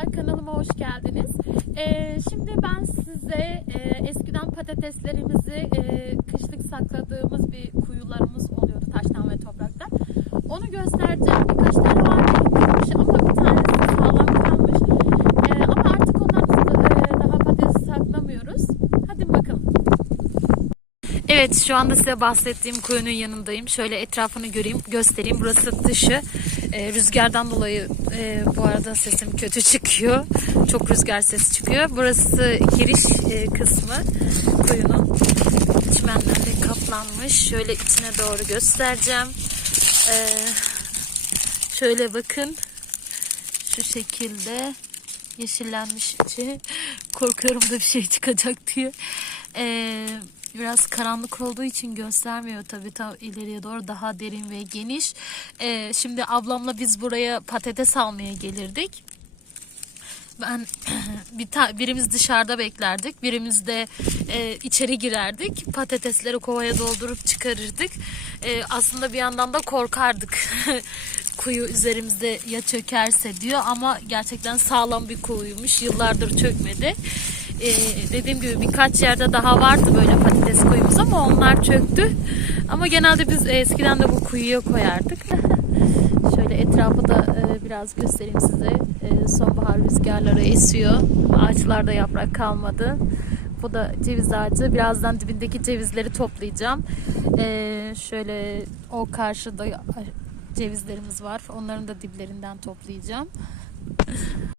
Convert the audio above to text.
arkadaşlar kanalıma hoş geldiniz. Ee, şimdi ben size e, eskiden patateslerimizi e, kışlık sakladığımız bir kuyularımız oluyordu taştan ve topraktan. Onu göstereceğim. Birkaç tane var ama bir tanesi sağlam kalmış. Ee, ama artık ondan e, daha patates saklamıyoruz. Hadi bakalım. Evet şu anda size bahsettiğim kuyunun yanındayım. Şöyle etrafını göreyim, göstereyim. Burası dışı. Ee, rüzgardan dolayı e, bu arada sesim kötü çıkıyor. Çok rüzgar sesi çıkıyor. Burası giriş e, kısmı kuyunun. Çimenlerle kaplanmış. Şöyle içine doğru göstereceğim. Ee, şöyle bakın. Şu şekilde yeşillenmiş içi. Korkuyorum da bir şey çıkacak diye. Ee, biraz karanlık olduğu için göstermiyor tabii ta ileriye doğru daha derin ve geniş. Ee, şimdi ablamla biz buraya patates almaya gelirdik. Ben bir ta, birimiz dışarıda beklerdik, birimiz de e, içeri girerdik. Patatesleri kovaya doldurup çıkarırdık. E, aslında bir yandan da korkardık. Kuyu üzerimizde ya çökerse diyor ama gerçekten sağlam bir kuyuymuş. Yıllardır çökmedi. E, dediğim gibi birkaç yerde daha vardı böyle patates kuyumuz ama onlar çöktü. Ama genelde biz eskiden de bu kuyuya koyardık. Şöyle etrafı da e, biraz göstereyim size. E, sonbahar rüzgarları esiyor. Ağaçlarda yaprak kalmadı. Bu da ceviz ağacı. Birazdan dibindeki cevizleri toplayacağım. E, şöyle o karşıda cevizlerimiz var. Onların da diblerinden toplayacağım.